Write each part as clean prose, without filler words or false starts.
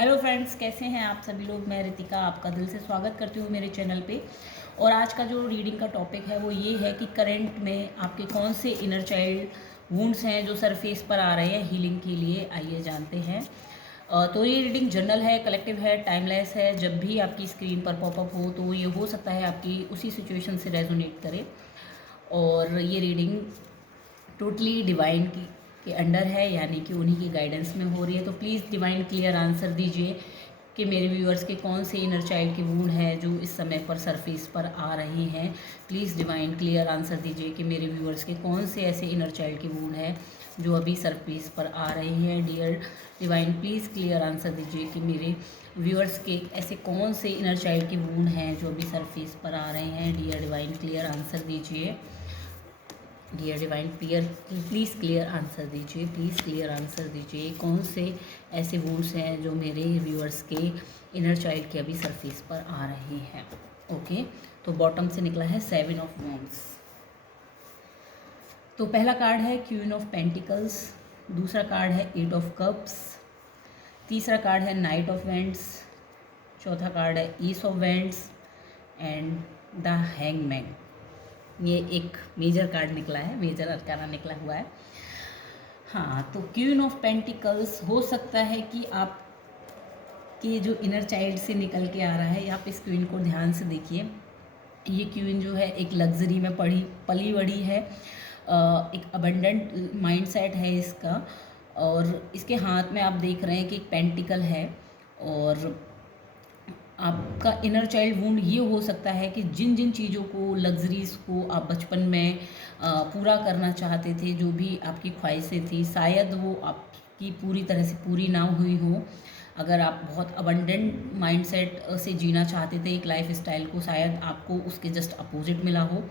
Hello friends, कैसे हैं आप सभी लोग। मैं रितिका आपका दिल से स्वागत करती हूँ मेरे चैनल पे। और आज का जो रीडिंग का टॉपिक है वो ये है कि करंट में आपके कौन से इनर चाइल्ड वुंड्स हैं जो सरफेस पर आ रहे हैं हीलिंग के लिए। आइए जानते हैं। तो ये रीडिंग जनरल है, कलेक्टिव है, टाइमलेस है। जब भी आपकी स्क्रीन पर पॉपअप हो तो ये हो सकता है आपकी उसी सिचुएशन से रेजोनेट करे। और ये रीडिंग टोटली डिवाइन के अंडर है, यानी कि उन्हीं की गाइडेंस में हो रही है। तो प्लीज़ डिवाइन क्लियर आंसर दीजिए कि मेरे व्यूअर्स के कौन से इनर चाइल्ड के वूंड हैं जो इस समय पर सरफेस पर आ रही हैं। प्लीज़ डिवाइन क्लियर आंसर दीजिए कि मेरे व्यूअर्स के कौन से ऐसे इनर चाइल्ड के वूंड हैं जो अभी सरफेस पर आ रहे हैं। Dear divine, please clear answer दीजिए कि मेरे व्यूअर्स के ऐसे कौन से इनर चाइल्ड के वूंड हैं जो अभी सरफेस पर आ रहे हैं। डियर डिवाइन, क्लियर आंसर दीजिए। Dear divine, please clear answer दीजिए। प्लीज़ क्लियर आंसर दीजिए कौन से ऐसे वुंड्स हैं जो मेरे व्यूअर्स के इनर चाइल्ड के अभी सरफेस पर आ रहे हैं। ओके, तो बॉटम से निकला है 7 ऑफ वॉन्ड्स। तो पहला कार्ड है क्वीन ऑफ पेंटिकल्स, दूसरा कार्ड है 8 ऑफ कप्स, तीसरा कार्ड है नाइट ऑफ वेंट्स, चौथा कार्ड है ace of wands and the hangman. ये एक मेजर कार्ड निकला है, मेजर अरकाना निकला हुआ है। हाँ, तो क्वीन ऑफ पेंटिकल्स हो सकता है कि आप के जो इनर चाइल्ड से निकल के आ रहा है। आप इस क्वीन को ध्यान से देखिए। ये क्वीन जो है एक लग्जरी में पली बड़ी है। एक अबंडेंट माइंडसेट है इसका। और इसके हाथ में आप देख रहे हैं कि एक पेंटिकल है। और आपका इनर चाइल्ड वुंड ये हो सकता है कि जिन जिन चीज़ों को, लग्जरीज़ को आप बचपन में पूरा करना चाहते थे, जो भी आपकी ख्वाहिशें थी, शायद वो आपकी पूरी तरह से पूरी ना हुई हो। अगर आप बहुत अबंडेंट माइंडसेट से जीना चाहते थे एक लाइफ स्टाइल को, शायद आपको उसके जस्ट अपोजिट मिला हो।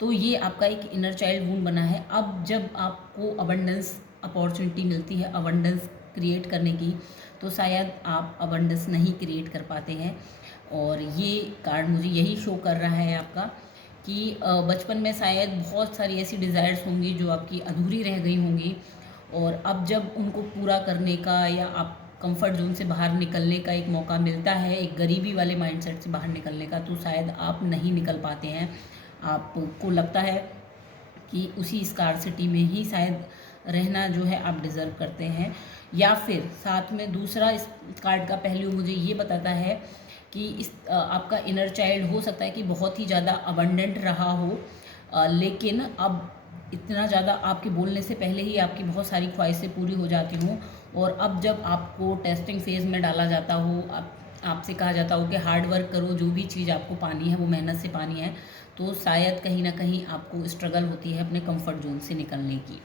तो ये आपका एक इनर चाइल्ड वुंड बना है। अब जब आपको अबंडेंस अपॉर्चुनिटी मिलती है अबंडेंस क्रिएट करने की, तो शायद आप अबंडेंस नहीं क्रिएट कर पाते हैं। और ये कार्ड मुझे यही शो कर रहा है आपका कि बचपन में शायद बहुत सारी ऐसी डिज़ायर्स होंगी जो आपकी अधूरी रह गई होंगी। और अब जब उनको पूरा करने का या आप कंफर्ट जोन से बाहर निकलने का एक मौका मिलता है, एक गरीबी वाले माइंडसेट से बाहर निकलने का, तो शायद आप नहीं निकल पाते हैं। आपको लगता है कि उसी स्कार्सिटी में ही शायद रहना जो है आप डिज़र्व करते हैं। या फिर साथ में दूसरा इस कार्ड का पहलू मुझे ये बताता है कि इस आपका इनर चाइल्ड हो सकता है कि बहुत ही ज़्यादा अबंडेंट रहा हो, लेकिन अब इतना ज़्यादा आपके बोलने से पहले ही आपकी बहुत सारी ख्वाहिशें पूरी हो जाती हों। और अब जब आपको टेस्टिंग फेज़ में डाला जाता हो, आपसे कहा जाता हो कि हार्ड वर्क करो, जो भी चीज़ आपको पानी है वो मेहनत से पानी है, तो शायद कहीं ना कहीं आपको स्ट्रगल होती है अपने कंफर्ट जोन से निकलने की।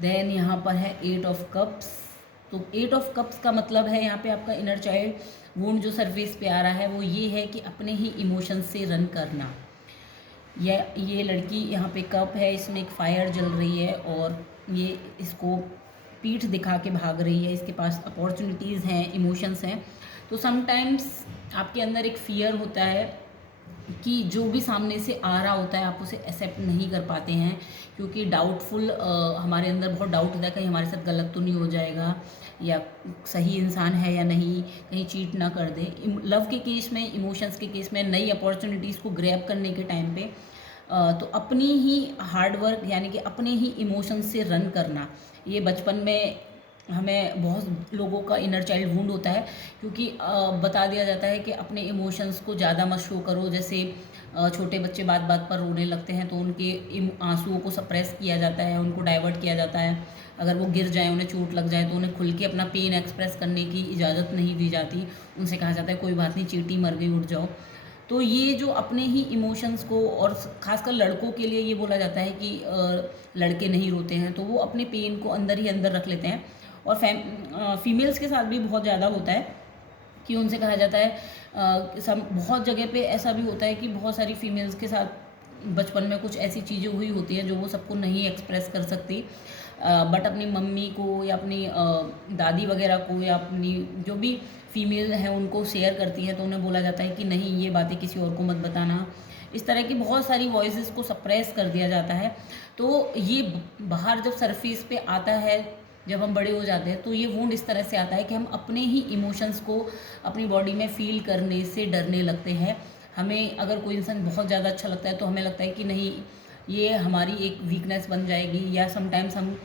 देन यहाँ पर है 8 ऑफ कप्स। तो 8 ऑफ कप्स का मतलब है यहाँ पे आपका इनर चाइल्ड वुंड जो सरफेस पे आ रहा है वो ये है कि अपने ही इमोशंस से रन करना। ये लड़की यहाँ पे कप है, इसमें एक फायर जल रही है और ये इसको पीठ दिखा के भाग रही है। इसके पास अपॉर्चुनिटीज़ हैं, इमोशंस हैं। तो समटाइम्स आपके अंदर एक फियर होता है कि जो भी सामने से आ रहा होता है आप उसे एक्सेप्ट नहीं कर पाते हैं, क्योंकि डाउटफुल हमारे अंदर बहुत डाउट होता है कहीं हमारे साथ गलत तो नहीं हो जाएगा, या सही इंसान है या नहीं, कहीं चीट ना कर दे। लव के केस में, इमोशंस के केस में, नई अपॉर्चुनिटीज़ को ग्रैब करने के टाइम पे तो अपनी ही हार्ड वर्क यानी कि अपने ही इमोशंस से रन करना, ये बचपन में हमें बहुत लोगों का इनर चाइल्ड वुंड होता है। क्योंकि बता दिया जाता है कि अपने इमोशंस को ज़्यादा मत शो करो। जैसे छोटे बच्चे बात बात पर रोने लगते हैं तो उनके आंसुओं को सप्रेस किया जाता है, उनको डाइवर्ट किया जाता है। अगर वो गिर जाए, उन्हें चोट लग जाए, तो उन्हें खुल के अपना पेन एक्सप्रेस करने की इजाज़त नहीं दी जाती। उनसे कहा जाता है कोई बात नहीं, चींटी मर गई, उठ जाओ। तो ये जो अपने ही इमोशंस को, और ख़ासकर लड़कों के लिए ये बोला जाता है कि लड़के नहीं रोते हैं, तो वो अपने पेन को अंदर ही अंदर रख लेते हैं। और फीमेल्स के साथ भी बहुत ज़्यादा होता है कि उनसे कहा जाता है बहुत जगह पे ऐसा भी होता है कि बहुत सारी फीमेल्स के साथ बचपन में कुछ ऐसी चीज़ें हुई होती हैं जो वो सबको नहीं एक्सप्रेस कर सकती, बट अपनी मम्मी को या अपनी दादी वगैरह को या अपनी जो भी फीमेल हैं उनको शेयर करती हैं, तो उन्हें बोला जाता है कि नहीं, ये बातें किसी और को मत बताना। इस तरह की बहुत सारी वॉइसेस को सप्रेस कर दिया जाता है। तो ये बाहर जब सरफेस पे आता है जब हम बड़े हो जाते हैं तो ये वुंड इस तरह से आता है कि हम अपने ही इमोशंस को अपनी बॉडी में फील करने से डरने लगते हैं। हमें अगर कोई इंसान बहुत ज़्यादा अच्छा लगता है तो हमें लगता है कि नहीं, ये हमारी एक वीकनेस बन जाएगी, या समटाइम्स हम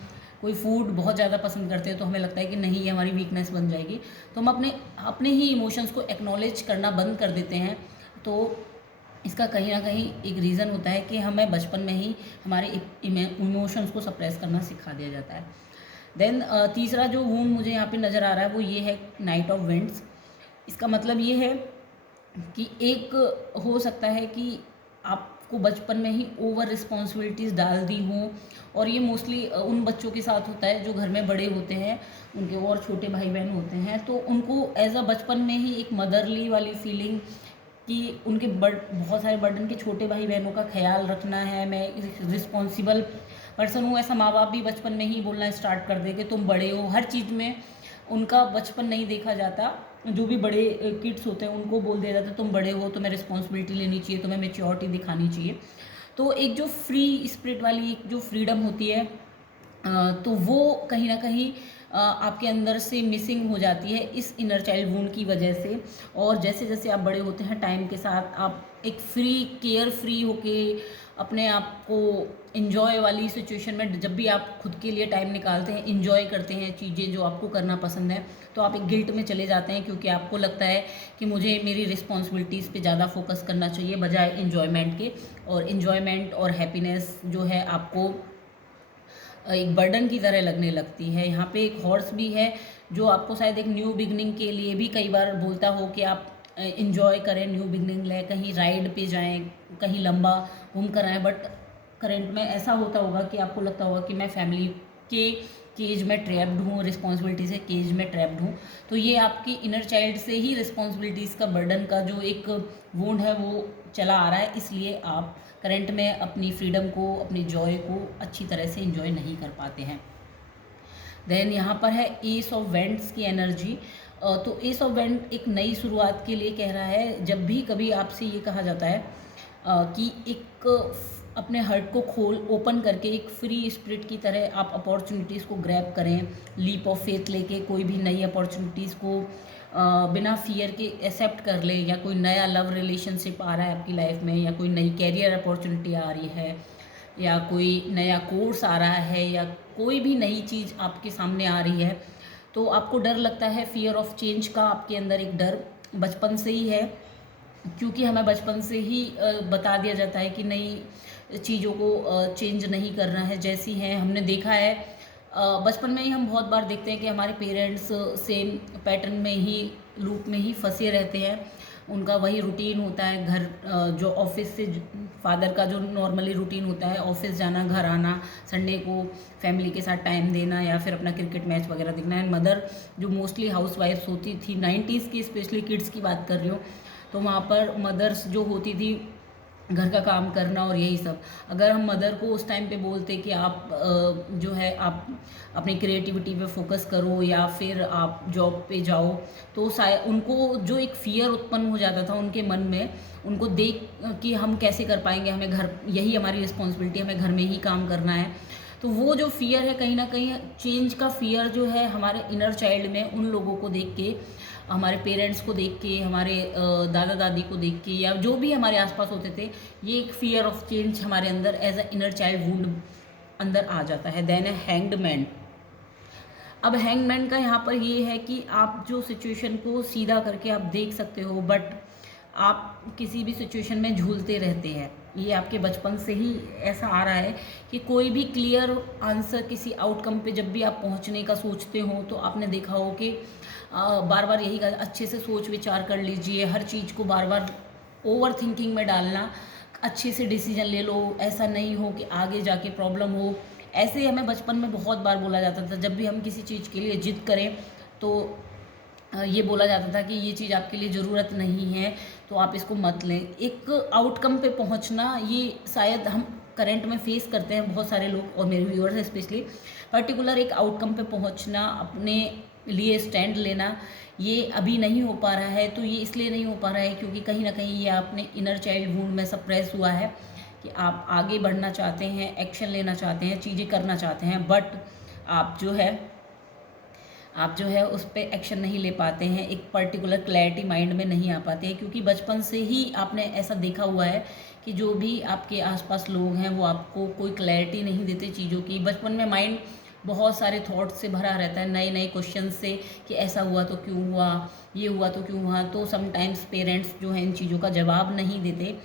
कोई फूड बहुत ज़्यादा पसंद करते हैं तो हमें लगता है कि नहीं, ये हमारी वीकनेस बन जाएगी। तो हम अपने अपने ही इमोशंस को एक्नॉलेज करना बंद कर देते हैं। तो इसका कहीं ना कहीं एक रीज़न होता है कि हमें बचपन में ही हमारे इमोशंस को सप्रेस करना सिखा दिया जाता है। देन तीसरा जो वूंड मुझे यहाँ पे नज़र आ रहा है वो ये है नाइट ऑफ विंड्स। इसका मतलब ये है कि एक हो सकता है कि आपको बचपन में ही ओवर रिस्पॉन्सिबिलिटीज़ डाल दी हों, और ये मोस्टली उन बच्चों के साथ होता है जो घर में बड़े होते हैं, उनके और छोटे भाई बहन होते हैं, तो उनको एज अ बचपन में ही एक मदरली वाली फीलिंग कि उनके बहुत सारे बर्डन के छोटे भाई बहनों का ख्याल रखना है, मैं रिस्पॉन्सिबल पर्सन हूँ, ऐसा माँ बाप भी बचपन में ही बोलना स्टार्ट कर दे कि तुम बड़े हो। हर चीज़ में उनका बचपन नहीं देखा जाता। जो भी बड़े किड्स होते हैं उनको बोल दिया जाता है तुम बड़े हो, तुम्हें रिस्पॉन्सिबिलिटी लेनी चाहिए, तुम्हें मेच्योरिटी दिखानी चाहिए। तो एक जो फ्री स्पिरिट वाली एक जो फ्रीडम होती है, तो वो कहीं ना कहीं आपके अंदर से मिसिंग हो जाती है इस इनर चाइल्ड वूंड की वजह से। और जैसे जैसे आप बड़े होते हैं टाइम के साथ, आप एक फ्री केयर फ्री होके अपने आप को इन्जॉय वाली सिचुएशन में, जब भी आप खुद के लिए टाइम निकालते हैं, इन्जॉय करते हैं चीज़ें जो आपको करना पसंद है, तो आप एक गिल्ट में चले जाते हैं क्योंकि आपको लगता है कि मुझे मेरी रिस्पॉन्सिबिलिटीज़ पे ज़्यादा फोकस करना चाहिए बजाय इन्जॉयमेंट के। और इन्जॉयमेंट और हैप्पीनेस जो है आपको एक बर्डन की तरह लगने लगती है। यहाँ पे एक हॉर्स भी है जो आपको शायद एक न्यू बिगनिंग के लिए भी कई बार बोलता हो कि आप इन्जॉय करें, न्यू बिगनिंग लें, कहीं राइड पे जाएं, कहीं लंबा घूम कर आएँ। बट करंट में ऐसा होता होगा कि आपको लगता होगा कि मैं फैमिली के केज में ट्रैप्ड हूँ, रिस्पॉन्सिबिलिटी से केज में ट्रैप्ड हूँ। तो ये आपकी इनर चाइल्ड से ही रिस्पॉन्सिबिलिटीज़ का बर्डन का जो एक वुंड है वो चला आ रहा है, इसलिए आप करंट में अपनी फ्रीडम को, अपनी जॉय को अच्छी तरह से इंजॉय नहीं कर पाते हैं। देन यहाँ पर है एस ऑफ वेंट्स की एनर्जी। तो एस ऑफ वेंट एक नई शुरुआत के लिए कह रहा है। जब भी कभी आपसे ये कहा जाता है कि एक अपने हार्ट को ओपन करके एक फ्री स्पिरिट की तरह आप अपॉर्चुनिटीज़ को ग्रैब करें, लीप ऑफ फेथ लेके कोई भी नई अपॉर्चुनिटीज़ को बिना फियर के एक्सेप्ट कर ले, या कोई नया लव रिलेशनशिप आ रहा है आपकी लाइफ में, या कोई नई कैरियर अपॉर्चुनिटी आ रही है, या कोई नया कोर्स आ रहा है, या कोई भी नई चीज़ आपके सामने आ रही है, तो आपको डर लगता है। फियर ऑफ चेंज का आपके अंदर एक डर बचपन से ही है, क्योंकि हमें बचपन से ही बता दिया जाता है कि नई चीज़ों को चेंज नहीं करना है, जैसी हैं। हमने देखा है बचपन में ही हम बहुत बार देखते हैं कि हमारे पेरेंट्स सेम पैटर्न में ही, लूप में ही फंसे रहते हैं। उनका वही रूटीन होता है, घर जो ऑफिस से फादर का जो नॉर्मली रूटीन होता है, ऑफिस जाना, घर आना, संडे को फैमिली के साथ टाइम देना, या फिर अपना क्रिकेट मैच वगैरह देखना है। मदर जो मोस्टली हाउस वाइफ्स होती थी, 90s की स्पेशली किड्स की बात कर रही हूँ, तो वहाँ पर मदर्स जो होती थी घर का काम करना और यही सब। अगर हम मदर को उस टाइम पे बोलते कि आप जो है आप अपनी क्रिएटिविटी पे फोकस करो, या फिर आप जॉब पे जाओ, तो शायद उनको जो एक फियर उत्पन्न हो जाता था उनके मन में, उनको देख कि हम कैसे कर पाएंगे, हमें घर, यही हमारी रिस्पॉन्सिबिलिटी, हमें घर में ही काम करना है। तो वो जो फियर है, कहीं ना कहीं चेंज का फियर जो है हमारे इनर चाइल्ड में, उन लोगों को देख के, हमारे पेरेंट्स को देख के, हमारे दादा दादी को देख के, या जो भी हमारे आसपास होते थे, ये एक फियर ऑफ चेंज हमारे अंदर as a inner child wound अंदर आ जाता है। देन है हैंग्ड मैन। अब हैंगमैन का यहाँ पर ये है कि आप जो सिचुएशन को सीधा करके आप देख सकते हो, बट आप किसी भी सिचुएशन में झूलते रहते हैं। ये आपके बचपन से ही ऐसा आ रहा है कि कोई भी क्लियर आंसर किसी आउटकम पे जब भी आप पहुंचने का सोचते हो, तो आपने देखा हो कि बार बार यही कहा, अच्छे से सोच विचार कर लीजिए, हर चीज़ को बार बार ओवर थिंकिंग में डालना, अच्छे से डिसीजन ले लो, ऐसा नहीं हो कि आगे जाके प्रॉब्लम हो। ऐसे हमें बचपन में बहुत बार बोला जाता था। जब भी हम किसी चीज़ के लिए जिद करें तो ये बोला जाता था कि ये चीज़ आपके लिए ज़रूरत नहीं है, तो आप इसको मत लें। एक आउटकम पे पहुंचना, ये शायद हम करंट में फेस करते हैं बहुत सारे लोग, और मेरे व्यूअर्स स्पेशली, पर्टिकुलर एक आउटकम पे पहुंचना, अपने लिए स्टैंड लेना, ये अभी नहीं हो पा रहा है। तो ये इसलिए नहीं हो पा रहा है क्योंकि कहीं ना कहीं ये आपने इनर चाइल्ड वुंड में सप्रेस हुआ है कि आप आगे बढ़ना चाहते हैं, एक्शन लेना चाहते हैं, चीज़ें करना चाहते हैं, बट आप जो है आप जो है उस पर एक्शन नहीं ले पाते हैं, एक पर्टिकुलर क्लैरिटी माइंड में नहीं आ पाते हैं, क्योंकि बचपन से ही आपने ऐसा देखा हुआ है कि जो भी आपके आसपास लोग हैं वो आपको कोई क्लैरिटी नहीं देते चीज़ों की। बचपन में माइंड बहुत सारे थॉट से भरा रहता है, नए नए क्वेश्चन से, कि ऐसा हुआ तो क्यों हुआ, ये हुआ तो क्यों हुआ। तो समटाइम्स पेरेंट्स जो हैं इन चीज़ों का जवाब नहीं देते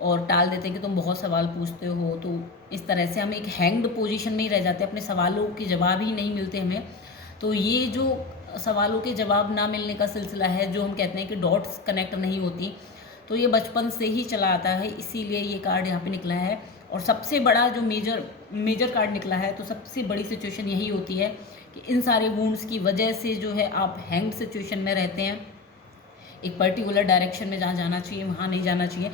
और टाल देते हैं कि तुम बहुत सवाल पूछते हो। तो इस तरह से हम एक हैंग्ड पोजीशन में ही रह जाते हैं, अपने सवालों के जवाब ही नहीं मिलते हमें। तो ये जो सवालों के जवाब ना मिलने का सिलसिला है, जो हम कहते हैं कि डॉट्स कनेक्ट नहीं होती, तो ये बचपन से ही चला आता है, इसीलिए ये कार्ड यहाँ पे निकला है। और सबसे बड़ा जो मेजर कार्ड निकला है, तो सबसे बड़ी सिचुएशन यही होती है कि इन सारे वुंड्स की वजह से जो है आप हैंग्ड सिचुएशन में रहते हैं, एक पर्टिकुलर डायरेक्शन में जहाँ जाना चाहिए वहाँ नहीं जाना चाहिए।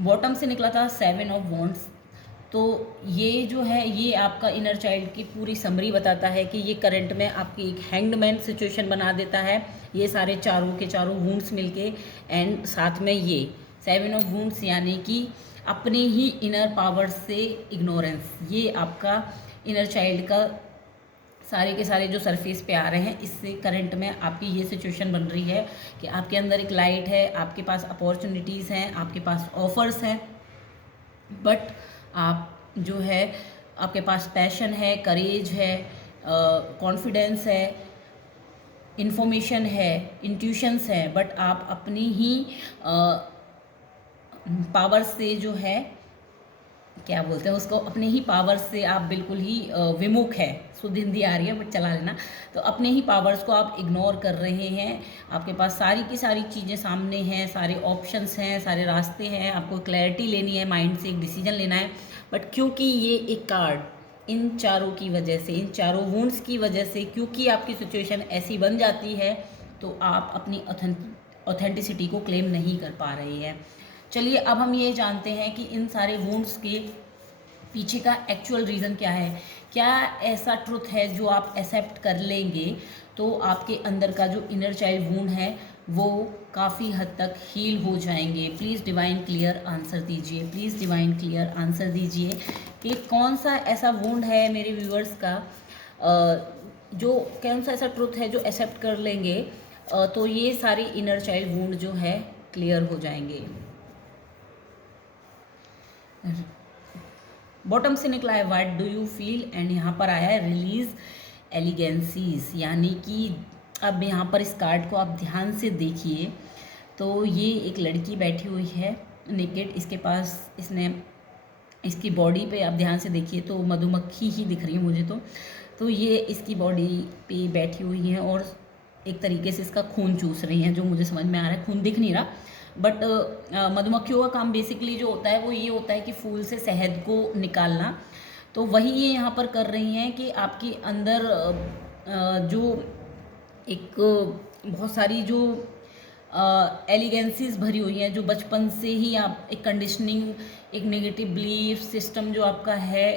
बॉटम से निकला था 7 ऑफ वॉन्ड्स। तो ये जो है ये आपका इनर चाइल्ड की पूरी समरी बताता है कि ये करंट में आपकी एक हैंग्डमैन सिचुएशन बना देता है, ये सारे चारों के चारों वुंड्स मिलके। एंड साथ में ये 7 ऑफ वुंड्स यानी कि अपने ही इनर पावर से इग्नोरेंस, ये आपका इनर चाइल्ड का सारे के सारे जो सरफेस पे आ रहे हैं, इससे करंट में आपकी ये सिचुएशन बन रही है कि आपके अंदर एक लाइट है, आपके पास अपॉर्चुनिटीज़ हैं, आपके पास ऑफर्स हैं, बट आप जो है आपके पास पैशन है, करेज है, कॉन्फिडेंस है, इंफॉर्मेशन है, इंट्यूशंस है, बट आप अपनी ही पावर से जो है क्या बोलते हैं उसको, अपने ही पावर से आप बिल्कुल ही विमुख है, शुद्ध हिंदी आ रही है बट चला लेना। तो अपने ही पावर्स को आप इग्नोर कर रहे हैं, आपके पास सारी की सारी चीज़ें सामने हैं, सारे ऑप्शंस हैं, सारे रास्ते हैं, आपको क्लैरिटी लेनी है, माइंड से एक डिसीजन लेना है। बट क्योंकि ये एक कार्ड इन चारों की वजह से, इन चारों वुंड्स की वजह से, क्योंकि आपकी सिचुएशन ऐसी बन जाती है, तो आप अपनी ऑथेंटिसिटी को क्लेम नहीं कर पा रहे हैं। चलिए अब हम ये जानते हैं कि इन सारे वुंड्स के पीछे का एक्चुअल रीज़न क्या है। क्या ऐसा ट्रुथ है जो आप एक्सेप्ट कर लेंगे तो आपके अंदर का जो इनर चाइल्ड वुंड है वो काफ़ी हद तक हील हो जाएंगे। प्लीज़ डिवाइन क्लियर आंसर दीजिए, प्लीज़ डिवाइन क्लियर आंसर दीजिए कि कौन सा ऐसा वुंड है मेरे व्यूअर्स का, जो कौन सा ऐसा ट्रुथ है जो एक्सेप्ट कर लेंगे तो ये सारे इनर चाइल्ड वुंड जो है क्लियर हो जाएंगे। बॉटम से निकला है what do you feel, and यहाँ पर आया है रिलीज एलिगेंसीज, यानी कि अब यहाँ पर इस कार्ड को आप ध्यान से देखिए तो ये एक लड़की बैठी हुई है नेकेड, इसके पास इसने इसकी बॉडी पे आप ध्यान से देखिए तो मधुमक्खी ही दिख रही है मुझे तो ये इसकी बॉडी पे बैठी हुई है और एक तरीके से इसका खून चूस रही हैं, जो मुझे समझ में आ रहा है। खून दिख नहीं रहा बट मधुमक्खियों का काम बेसिकली जो होता है वो ये होता है कि फूल से शहद को निकालना, तो वही ये यहाँ पर कर रही हैं कि आपके अंदर जो एक बहुत सारी जो एलिगेंसीज भरी हुई हैं, जो बचपन से ही आप एक कंडीशनिंग, एक नेगेटिव बिलीफ सिस्टम जो आपका है,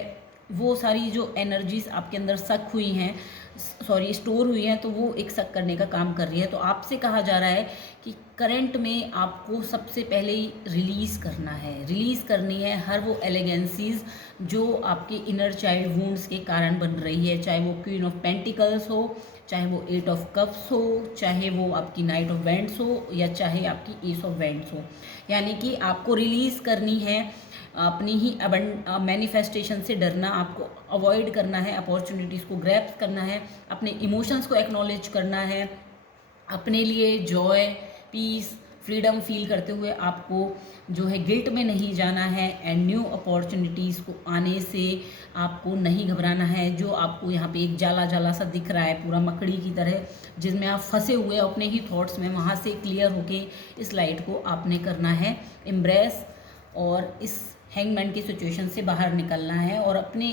वो सारी जो एनर्जीज आपके अंदर सक हुई हैं, स्टोर हुई हैं, तो वो एक सक करने का काम कर रही है। तो आपसे कहा जा रहा है कि करंट में आपको सबसे पहले ही रिलीज़ करना है, रिलीज़ करनी है हर वो एलिगेंसीज जो आपके इनर चाइल्ड वुंड्स के कारण बन रही है, चाहे वो क्वीन ऑफ पेंटिकल्स हो, चाहे वो 8 ऑफ कप्स हो, चाहे वो आपकी नाइट ऑफ वैंड्स हो, या चाहे आपकी एस ऑफ वैंड्स हो। यानी कि आपको रिलीज़ करनी है अपनी ही मैनिफेस्टेशन से डरना, आपको अवॉइड करना है, अपॉर्चुनिटीज़ को ग्रैब करना है, अपने इमोशंस को एक्नॉलेज करना है, अपने लिए जॉय, पीस, फ्रीडम फील करते हुए आपको जो है गिल्ट में नहीं जाना है, एंड न्यू अपॉर्चुनिटीज़ को आने से आपको नहीं घबराना है। जो आपको यहाँ पे एक जाला जाला सा दिख रहा है पूरा मकड़ी की तरह, जिसमें आप फंसे हुए अपने ही थॉट्स में, वहाँ से क्लियर होके इस लाइट को आपने करना है एम्ब्रेस, और इस हैंगमैन की सिचुएशन से बाहर निकलना है और अपने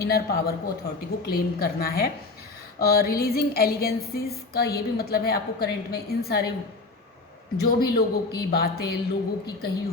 इनर पावर को, अथॉरिटी को क्लेम करना है। रिलीजिंग एलिगेंसीज का ये भी मतलब है आपको करंट में इन सारे जो भी लोगों की बातें, लोगों की कही